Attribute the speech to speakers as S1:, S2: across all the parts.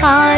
S1: heart.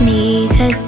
S1: 你的